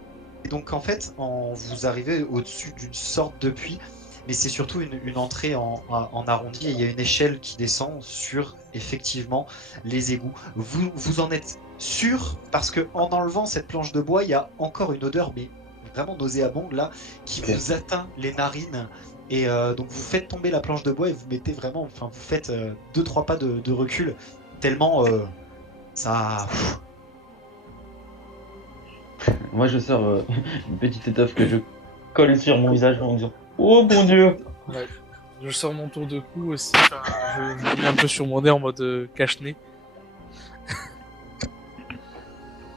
Et donc, en fait, vous arrivez au-dessus d'une sorte de puits, mais c'est surtout une entrée en arrondi et il y a une échelle qui descend sur, effectivement, les égouts. Vous en êtes sûr parce que en enlevant cette planche de bois, il y a encore une odeur, mais vraiment nauséabonde là, qui Ok. vous atteint les narines. Et donc vous faites tomber la planche de bois et vous mettez vraiment, enfin vous faites 2-3 pas de recul, tellement ça. Moi, je sors une petite étoffe que je colle sur mon visage en disant oh mon dieu. Ouais. Je sors mon tour de cou aussi. Enfin, je mets un peu sur mon nez en mode cache-nez.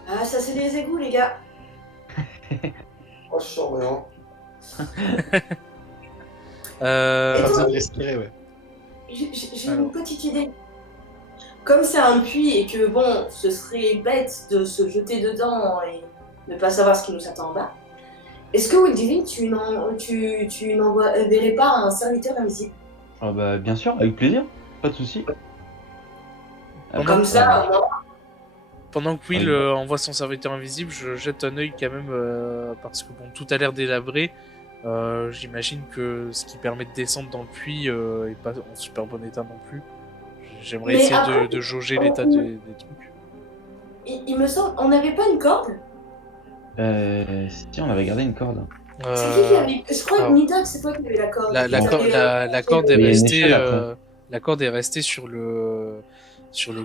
Ah, ça c'est des égouts, les gars. Oh, je sens rien. Euh, Pas besoin de respirer, ouais. J'ai Alors. une petite idée. Comme c'est un puits et que bon, ce serait bête de se jeter dedans et ne pas savoir ce qui nous attend en bas, est-ce que Will Divine, tu n'enverrais pas un serviteur invisible? Ah bah, bien sûr, avec plaisir. Pas de souci. Comme ça, moi, Pendant que Will Oui. envoie son serviteur invisible, je jette un œil quand même parce que bon, tout a l'air délabré. J'imagine que ce qui permet de descendre dans le puits est pas en super bon état non plus. J'aimerais Mais essayer après, de jauger l'état des trucs. il me semble, on n'avait pas une corde? Si, on avait gardé une corde. C'est qui avait... Je crois que alors, Nidoc, c'est toi qui avait la corde. La Vous avez, la corde est Il y a une restée. échelle après. La corde est restée sur le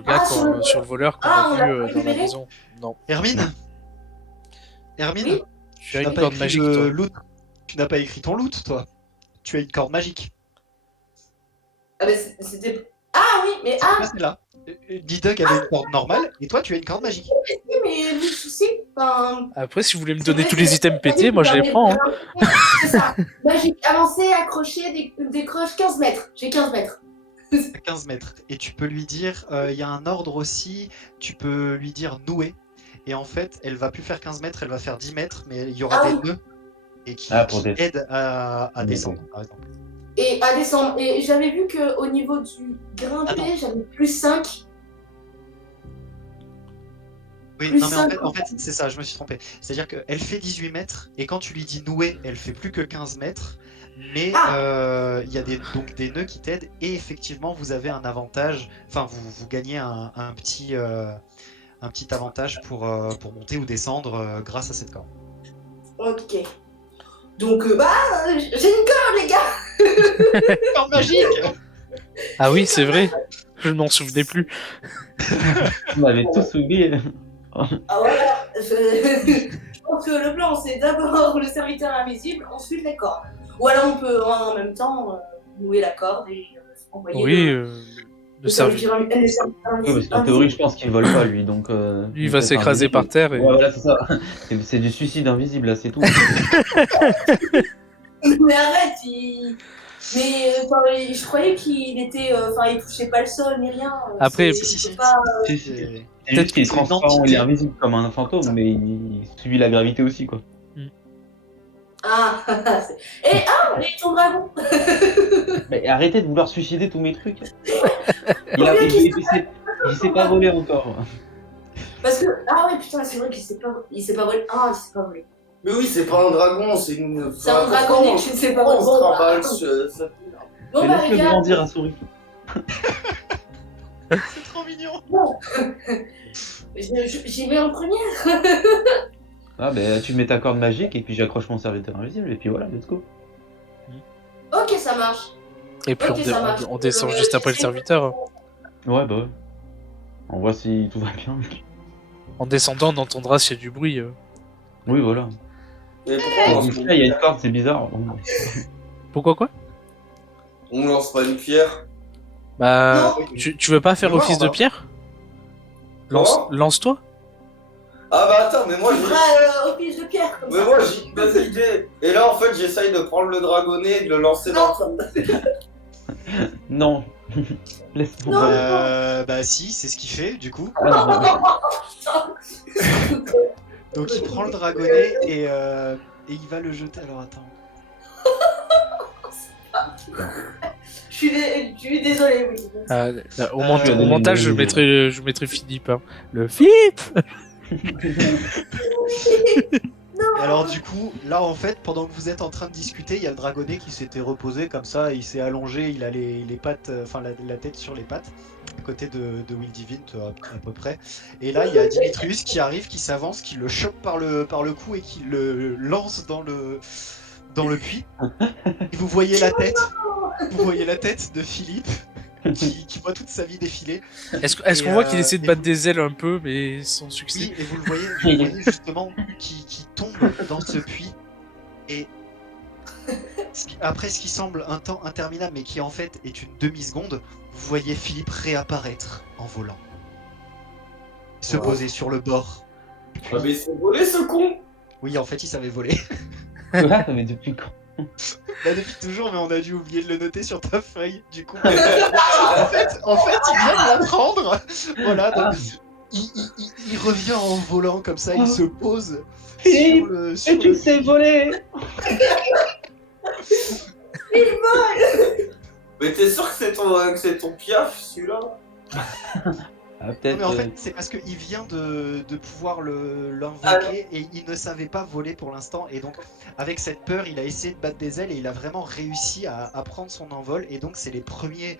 gars, Ah, sur le voleur qu'on Ah, a on vu l'a pas dans la récupéré? maison. Non. Hermine Hermine, Oui. Tu tu as n'as une pas corde écrit magique, le toi. loot. Tu n'as pas écrit ton loot, toi. Tu as une corde magique. Ah, mais c'était... Ah oui, mais ah, C'est pas celle-là. D-Dug avait une corde normale et toi tu as une corde magique. oui, mais le souci, enfin... Après, si vous voulez me c'est donner vrai tous que les items pétés, moi je les prends. Hein. C'est ça. Magique, avancer, accrocher, décroche 15 mètres. J'ai 15 mètres. À 15 mètres. Et tu peux lui dire, il y a un ordre aussi, tu peux lui dire nouer. Et en fait, elle va plus faire 15 mètres, elle va faire 10 mètres, mais il y aura Ah des oui. nœuds et qui Pour descendre. aident à Ok. descendre. Par exemple. Et à descendre. Et j'avais vu qu'au niveau du grimper, Attends. j'avais plus 5. Oui, Plus non mais cinq. en fait c'est ça, je me suis trompé. C'est-à-dire qu'elle fait 18 mètres et quand tu lui dis nouer, elle fait plus que 15 mètres. Mais il y a donc des nœuds qui t'aident et effectivement vous avez un avantage, enfin vous gagnez un petit avantage pour monter ou descendre grâce à cette corde. Ok. Donc, j'ai une corde, les gars. Corde magique. Ah oui, c'est vrai. Je m'en souvenais plus. On avait tous oublié. Ah voilà. Je pense que le plan, c'est d'abord le serviteur invisible, ensuite les cordes. Ou alors on peut en même temps nouer la corde et envoyer Oui, le le serviteur. serviteur Oui, parce qu'en théorie, je pense qu'il vole pas lui, donc. Lui, il va s'écraser par terre. Et... Ouais, voilà, c'est ça. C'est du suicide invisible, là, c'est tout. Mais arrête, Mais je croyais qu'il était. Enfin, il touchait pas le sol ni rien. Après, si. Pas... C'est C'est- juste qu'il est c'est une transparent, il entité. est invisible comme un fantôme, mais il subit la gravité aussi, quoi. Ah, et ton dragon. Mais arrêtez de vouloir suicider tous mes trucs. Il sait pas voler encore. Parce que ah ouais putain c'est vrai qu'il sait pas voler. Il sait pas voler. Mais oui, c'est pas un dragon, c'est une. C'est un dragon qui ne sait pas voler. On se trimballe, ça- Bon Mais bah laisse-le les gars, grandir à souris. C'est trop mignon. j'y vais en première. Ah, bah, tu mets ta corde magique et puis j'accroche mon serviteur invisible et puis voilà, let's go. Ok ça marche. Et puis Ok, ça marche. on descend juste après le serviteur. Ouais, bah ouais. On voit si tout va bien. En descendant, on entendra s'il y a du bruit. Oui, voilà. Et pourquoi on lance, Là, il y a une corde, c'est bizarre. Pourquoi quoi? on lance pas une pierre? Bah, Non. tu veux pas faire Je vois, office on de va- pierre? Quoi Lance-toi. Ah bah attends, mais moi Tu j'ai... feras au pige de pierre comme Mais ça. moi j'ai une bonne idée. Et là en fait j'essaye de prendre le dragonnet et de le lancer dans Non, Non. Laisse tomber. Non. Bah si, c'est ce qu'il fait du coup. Ah, Donc il prend le dragonnet et il va le jeter. Alors attends. je suis désolée, oui. Au montage, je mettrai Philippe. Hein. Le Philippe. Alors du coup, là en fait, pendant que vous êtes en train de discuter, il y a le dragonnet qui s'était reposé comme ça, il s'est allongé, il a les pattes, enfin la tête sur les pattes, à côté de Will Divint à peu près. Et là, il y a Dimitrius qui arrive, qui s'avance, qui le chope par le cou et qui le lance dans le puits. Et vous voyez la tête de Philippe qui voit toute sa vie défiler. Est-ce qu'on voit qu'il essaie de battre des ailes un peu, mais sans succès? Oui, et vous le voyez justement qui tombe dans ce puits. Et après ce qui semble un temps interminable, mais qui en fait est une demi-seconde, vous voyez Philippe réapparaître en volant. Se Wow. poser sur le bord. Ah mais c'est volé ce con. Oui, en fait, il savait voler. Quoi mais depuis quand? Bah, depuis toujours, mais on a dû oublier de le noter sur ta feuille. Du coup, en fait, il vient de l'apprendre. Voilà, donc il revient en volant comme ça, il se pose Philippe, sur Et tu le- sais voler! Mais t'es sûr que c'est ton piaf celui-là? Ah, Non, peut-être. mais en fait, c'est parce qu'il vient de pouvoir l'invoquer et il ne savait pas voler pour l'instant. Et donc, avec cette peur, il a essayé de battre des ailes et il a vraiment réussi à prendre son envol. Et donc, c'est les premiers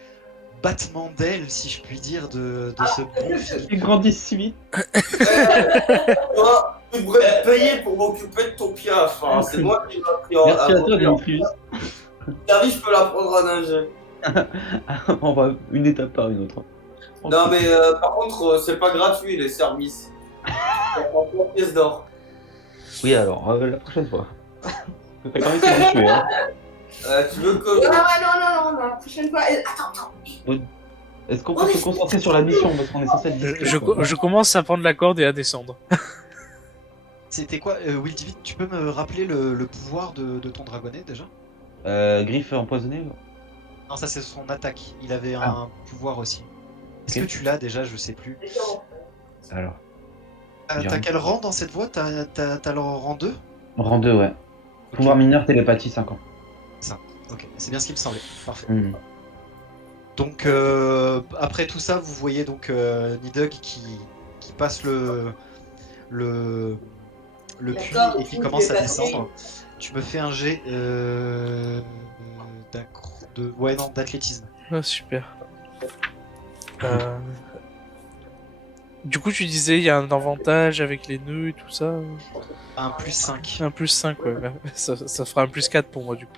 battements d'ailes, si je puis dire, de ce bon Philippe. Il grandit si vite. Toi, tu devrais me payer pour m'occuper de ton piaf. Hein. C'est moi qui l'ai pris en Merci à toi, Dimitrius. David, je peux l'apprendre à nager. On va une étape par une autre. Non mais par contre, c'est pas gratuit les services. Ça prend 3 pièces d'or. Oui, alors, la prochaine fois. T'as quand même essayé de me tuer, hein. Tu veux que... Non, la prochaine fois. Attends. Est-ce qu'on peut se concentrer sur la mission parce qu'on est censé être discret, quoi. Je commence à prendre la corde et à descendre. C'était quoi, Will Divine, tu peux me rappeler le pouvoir de ton dragonnet déjà? Griffe empoisonnée? Non, ça c'est son attaque. Il avait Ah. un pouvoir aussi. Est-ce Ok. que tu l'as déjà? Je sais plus. Alors, T'as Bien. quel rang dans cette voie? T'as le rang 2? rang 2, ouais. Pouvoir mineur, télépathie, 5 ans. Ok, c'est bien ce qui me semblait. Parfait. Hmm. Donc après tout ça, vous voyez donc Nidhogg qui passe le puits D'accord, et qui tout commence est à passé. descendre. Tu me fais un jet d'athlétisme. Ah, super. Du coup, tu disais, il y a un avantage avec les nœuds et tout ça. Un plus 5. Un plus 5, ouais. Bah, ça fera un plus 4 pour moi, du coup.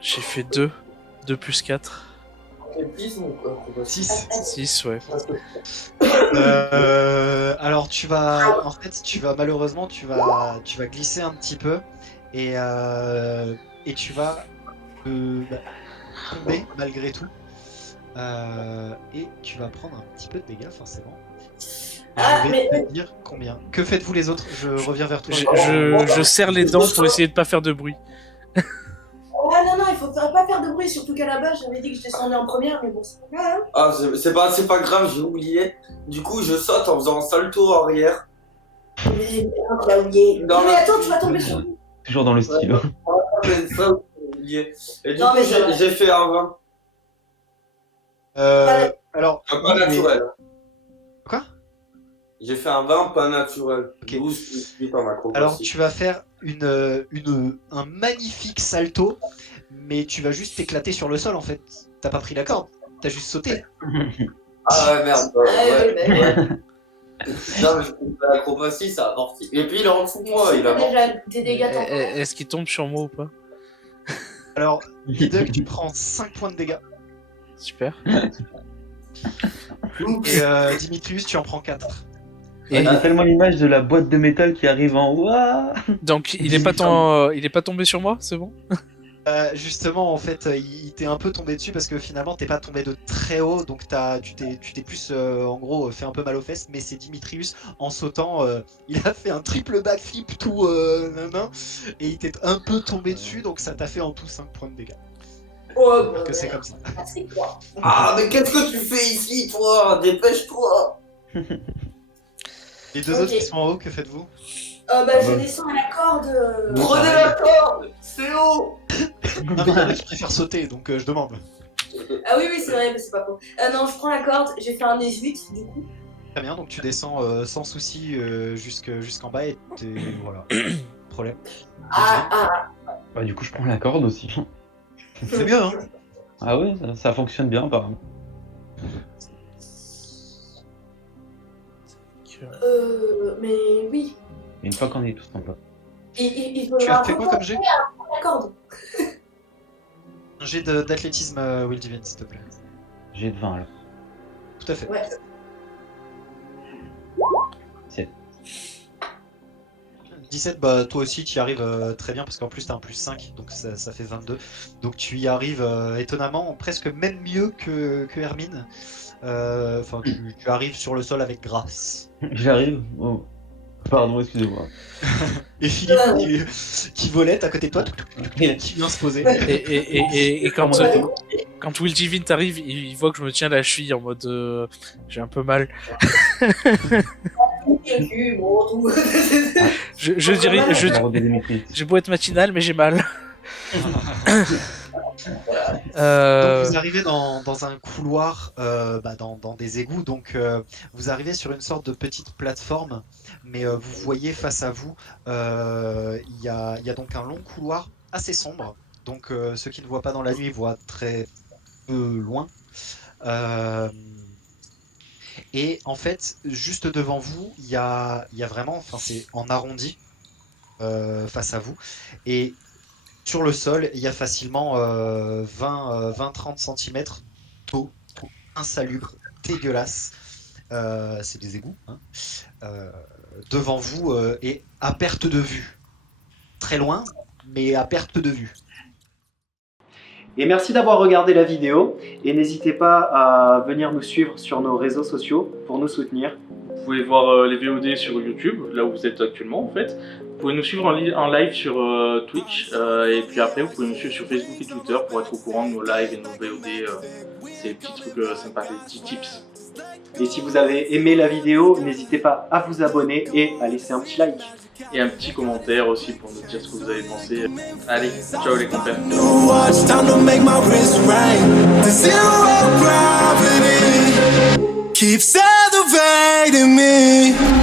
J'ai fait 2. 2 plus 4. Athlétisme ou quoi? 6. 6, ouais. Alors tu vas, en fait, malheureusement, tu vas glisser un petit peu et tu vas tomber malgré tout et tu vas prendre un petit peu de dégâts forcément. Ah, Je vais mais- te dire combien. Que faites-vous les autres? Je reviens vers toi. Je serre les dents pour essayer de pas faire de bruit. Ah non, il faut pas faire de bruit, surtout qu'à la base j'avais dit que je descendais en première, mais bon, c'est pas grave. Ah, c'est pas grave, j'ai oublié. Du coup, je saute en faisant un salto arrière. Mais t'as oublié. Non, Non, mais mais- attends, tu vas tomber sur lui. Toujours dans le style. Mais ça, j'ai oublié. Et du Non, coup, mais ça va. j'ai fait un 20. Alors, Pas naturel. Quoi? J'ai fait un 20 pas naturel. Ok. 12 plus 8 en acrobatie. Alors tu vas faire un magnifique salto, mais tu vas juste t'éclater sur le sol en fait. T'as pas pris la corde, t'as juste sauté. Ah ouais, merde. Ah, Ouais. oui, bah, Non, mais je trouve que l'acrobatie, ça a amorti. Et puis il est en dessous de moi, il a amorti. déjà des dégâts Eh, temporaires. Est-ce qu'il tombe sur moi ou pas? Alors, Nidhogg, tu prends 5 points de dégâts. Super. Et Dimitrius, tu en prends 4. Et J'ai tellement l'image de la boîte de métal qui arrive en haut. Ah donc il est pas tombé sur moi, c'est bon? Justement, en fait, il t'est un peu tombé dessus parce que finalement, t'es pas tombé de très haut, donc tu t'es plus, en gros, fait un peu mal aux fesses. Mais c'est Dimitrius, en sautant, il a fait un triple backflip tout nanan, et il t'est un peu tombé dessus, donc ça t'a fait en tout 5 points de dégâts. Oh, Donc c'est comme ça. c'est quoi? Ah, mais qu'est-ce que tu fais ici, toi? Dépêche-toi. Les deux autres qui sont en haut, que faites-vous? Je descends à la corde. Prenez la corde. C'est haut. Non, mais il y en a qui préfèrent sauter, donc je demande. Ah oui, c'est vrai, mais c'est pas faux. Non, je prends la corde, j'ai fait un 18 du coup. Très bien, donc tu descends sans souci jusqu'en bas et voilà. Problème. Bah, du coup, je prends la corde aussi. C'est mieux, hein? Ah ouais, ça fonctionne bien, apparemment. Mais oui. Une fois qu'on est tous en place. Il Tu faudra as fait quoi comme jet? la corde. Un jet d'athlétisme, Will Divine, s'il te plaît. J'ai de 20 alors. Tout à fait. Ouais. 7. 17, bah toi aussi tu y arrives très bien parce qu'en plus t'as un plus 5, donc ça fait 22. Donc tu y arrives étonnamment, presque même mieux que Hermine. Enfin, tu arrives sur le sol avec grâce. J'arrive. Oh. Pardon, excusez-moi. Et Philippe qui volette à côté de toi, qui vient se poser. Et quand Will Divine t'arrive, il voit que je me tiens la cheville en mode j'ai un peu mal. Je dirais, j'ai beau être matinal, mais j'ai mal. Donc vous arrivez dans un couloir, dans des égouts, donc vous arrivez sur une sorte de petite plateforme, mais vous voyez face à vous, il y a donc un long couloir assez sombre, donc ceux qui ne voient pas dans la nuit voient très peu loin. Et en fait, juste devant vous, il y a vraiment, enfin c'est en arrondi face à vous, et sur le sol, il y a facilement 20-30 cm d'eau insalubre, dégueulasse. C'est des égouts, hein. Devant vous et à perte de vue. Très loin, mais à perte de vue. Et merci d'avoir regardé la vidéo et n'hésitez pas à venir nous suivre sur nos réseaux sociaux pour nous soutenir. Vous pouvez voir les VOD sur YouTube, là où vous êtes actuellement en fait. Vous pouvez nous suivre en live sur Twitch et puis après vous pouvez nous suivre sur Facebook et Twitter pour être au courant de nos lives et de nos VOD. Ces petits trucs sympas, des petits tips. Et si vous avez aimé la vidéo, n'hésitez pas à vous abonner et à laisser un petit like. Et un petit commentaire aussi pour nous dire ce que vous avez pensé. Allez, ciao les compères. Keeps elevating me.